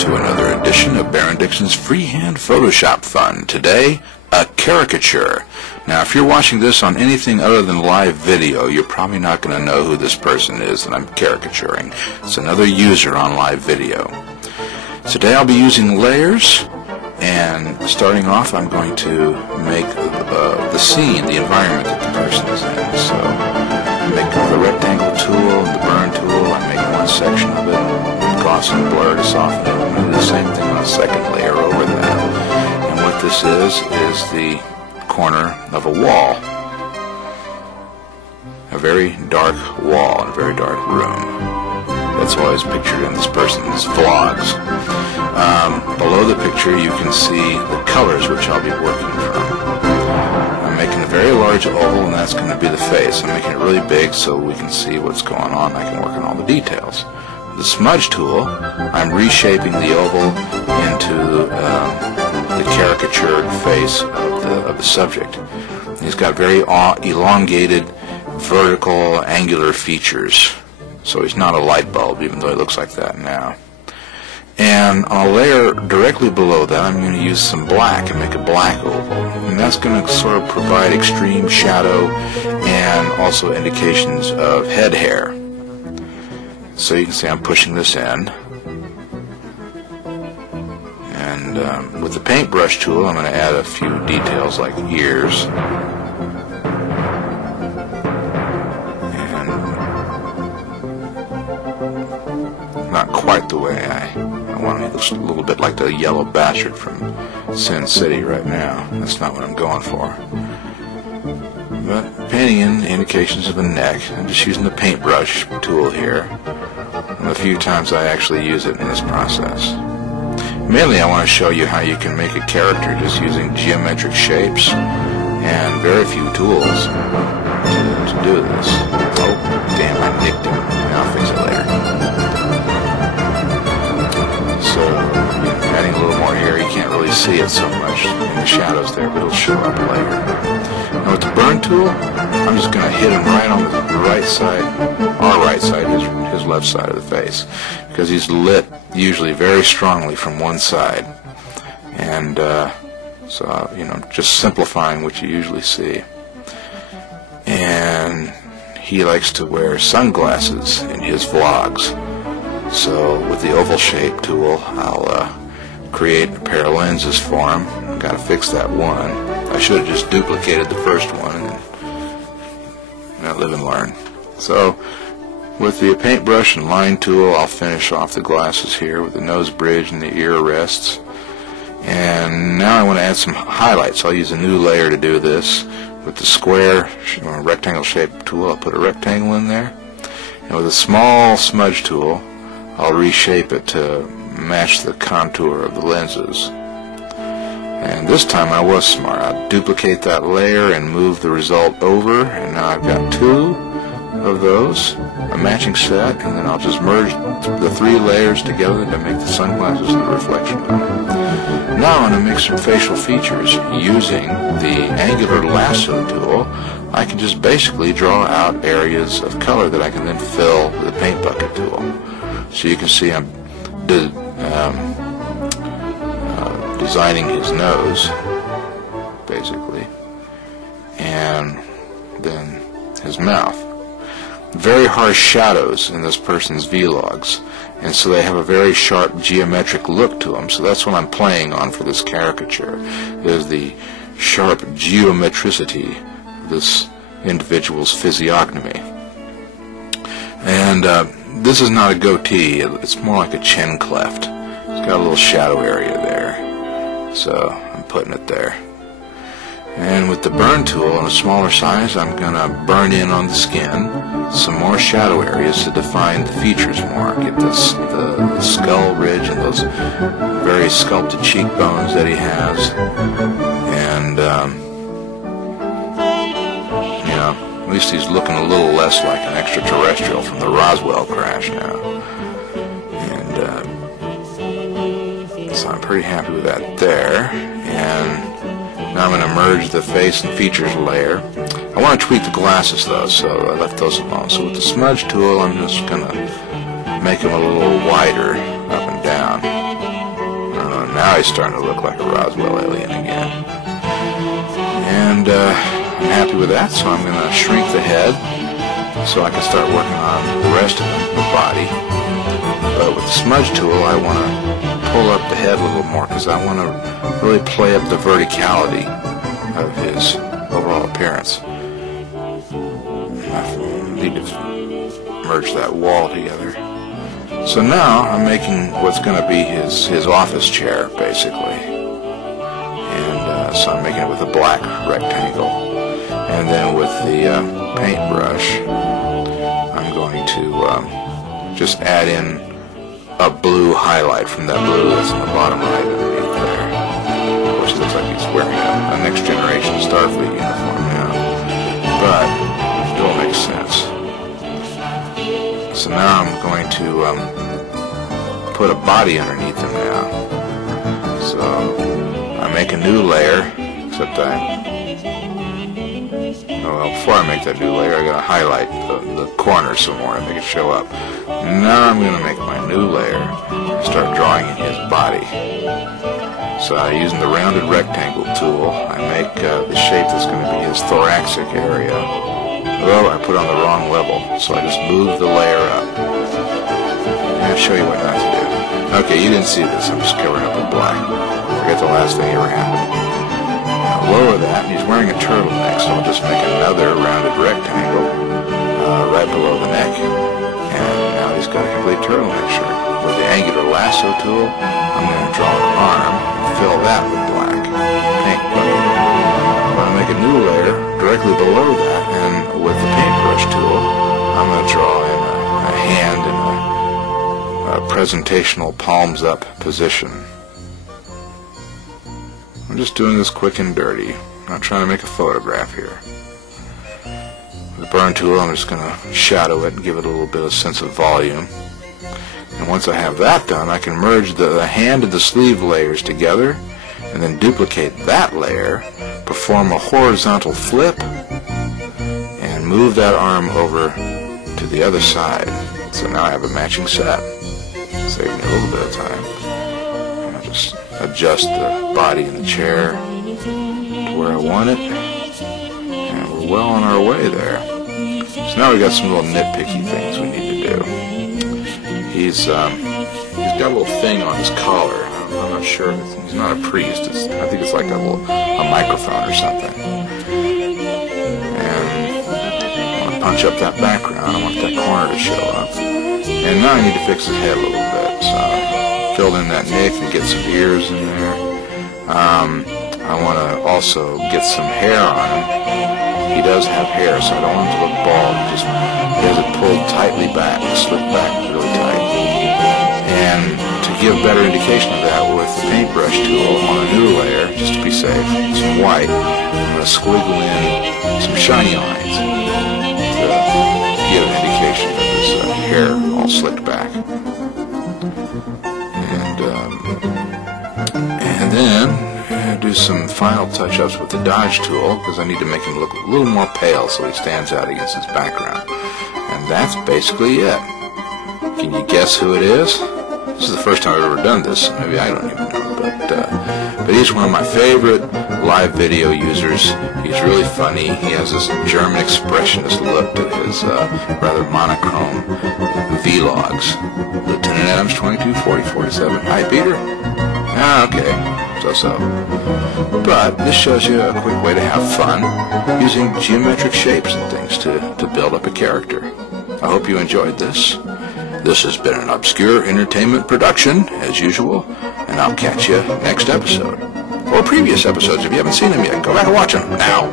to another edition of Baron Dixon's Freehand Photoshop Fun. Today, a caricature. Now, if you're watching this on anything other than live video, you're probably not going to know who this person is that I'm caricaturing. It's another user on live video. Today I'll be using layers, and starting off I'm going to make the scene, the environment that the person is in. So I'm making the rectangle tool and the burn tool. I'm making one section of it, gloss and blur to soften it. I'm going to do the same thing on a second layer over that. And what this is the corner of a wall. A very dark wall in a very dark room. That's always pictured in this person's vlogs. Below the picture you can see the colors which I'll be working from. I'm making a very large oval, and that's going to be the face. I'm making it really big so we can see what's going on. I can work on all the details. The smudge tool, I'm reshaping the oval into the caricatured face of the subject. He's got very elongated, vertical, angular features. So he's not a light bulb, even though he looks like that now. And on a layer directly below that, I'm going to use some black and make a black oval. And that's going to sort of provide extreme shadow and also indications of head hair. So you can see I'm pushing this in. And with the paintbrush tool, I'm going to add a few details like ears. Not quite the way I want it. It looks a little bit like the yellow bastard from Sin City right now. That's not what I'm going for. But painting in indications of the neck. I'm just using the paintbrush tool here. And a few times I actually use it in this process. Mainly I want to show you how you can make a character just using geometric shapes and very few tools to do this. Oh, damn, I nicked him. I'll fix it later. So, adding a little more hair, you can't really see it so much in the shadows there, but it'll show up later. Now with the burn tool, I'm just going to hit him right on the right side, our right side, his left side of the face, because he's lit usually very strongly from one side. And so, you know, just simplifying what you usually see. And he likes to wear sunglasses in his vlogs. So with the oval shape tool, I'll create a pair of lenses for him. I've got to fix that one. I should have just duplicated the first one and live and learn. So with the paintbrush and line tool, I'll finish off the glasses here with the nose bridge and the ear rests. And now I want to add some highlights. I'll use a new layer to do this. With the square rectangle shape tool, I'll put a rectangle in there. And with a small smudge tool, I'll reshape it to match the contour of the lenses. And this time I was smart. I'll duplicate that layer and move the result over, and now I've got two of those, a matching set, and then I'll just merge the three layers together to make the sunglasses and the reflection on it. Now I'm going to make some facial features using the angular lasso tool. I can just basically draw out areas of color that I can then fill with the paint bucket tool. So you can see I'm designing his nose, basically, and then his mouth. Very harsh shadows in this person's vlogs, and so they have a very sharp geometric look to them. So that's what I'm playing on for this caricature, is the sharp geometricity of this individual's physiognomy. And this is not a goatee, it's more like a chin cleft. It's got a little shadow area there, so I'm putting it there. And with the burn tool on a smaller size, I'm going to burn in on the skin some more shadow areas to define the features more. Get the skull ridge and those very sculpted cheekbones that he has. And, you know, at least he's looking a little less like an extraterrestrial from the Roswell crash now. And so I'm pretty happy with that there. And now I'm going to merge the face and features layer. I want to tweak the glasses though, so I left those alone. So with the smudge tool, I'm just going to make them a little wider up and down. eyes starting to look like a Roswell alien again. And I'm happy with that, so I'm going to shrink the head so I can start working on the rest of the body. But with the smudge tool, I want to pull up the head a little more because I want to really play up the verticality of his overall appearance. I need to merge that wall together. So now I'm making what's going to be his office chair, basically. And so I'm making it with a black rectangle. And then with the paintbrush, I'm going to just add in a blue highlight from that blue that's in the bottom right underneath there. Of course, it looks like he's wearing a Next Generation Starfleet uniform now. But it all makes sense. So now I'm going to put a body underneath him now. So I make a new layer, except before I make that new layer, I gotta highlight the corner some more and make it show up. Now I'm gonna make my new layer and start drawing in his body. So using the rounded rectangle tool, I make the shape that's gonna be his thoracic area. Well, I put it on the wrong level, so I just move the layer up. And I'll show you what not to do. Okay, you didn't see this, I'm just covering up with black. Forget the last thing ever happened. Lower that, and he's wearing a turtleneck, so I'll just make another rounded rectangle right below the neck, and now he's got a complete turtleneck shirt. With the angular lasso tool, I'm going to draw an arm and fill that with black paint bucket. I'm going to make a new layer directly below that, and with the paintbrush tool, I'm going to draw in a hand in a presentational palms up position. I'm just doing this quick and dirty. I'm not trying to make a photograph here. With the burn tool, I'm just going to shadow it and give it a little bit of sense of volume. And once I have that done, I can merge the hand and the sleeve layers together, and then duplicate that layer, perform a horizontal flip, and move that arm over to the other side. So now I have a matching set. Save me a little bit of time. And I'll just adjust the body in the chair to where I want it, and we're well on our way there. So now we've got some little nitpicky things we need to do. He's got a little thing on his collar. I'm not sure. He's not a priest. I think it's like a microphone or something. And I want to punch up that background. I want that corner to show up. And now I need to fix his head a little bit. So fill in that nick and get some ears in there. I want to also get some hair on him. He does have hair, so I don't want him to look bald. He has it pulled tightly back, slicked back really tight. And to give better indication of that, with the paintbrush tool on a new layer, just to be safe, some white, I'm going to squiggle in some shiny lines to give an indication of his hair all slicked back. And then do some final touch-ups with the dodge tool, because I need to make him look a little more pale so he stands out against his background. And that's basically it. Can you guess who it is? This is the first time I've ever done this, so maybe I don't even know. But he's one of my favorite live video users. He's really funny. He has this German expressionist look to his rather monochrome vlogs. Lieutenant Adams 224047. Hi, Peter. Ah, okay. So. But this shows you a quick way to have fun using geometric shapes and things to build up a character. I hope you enjoyed this. This has been an Obscure Entertainment production, as usual, and I'll catch you next episode. Or previous episodes if you haven't seen them yet. Go back and watch them now.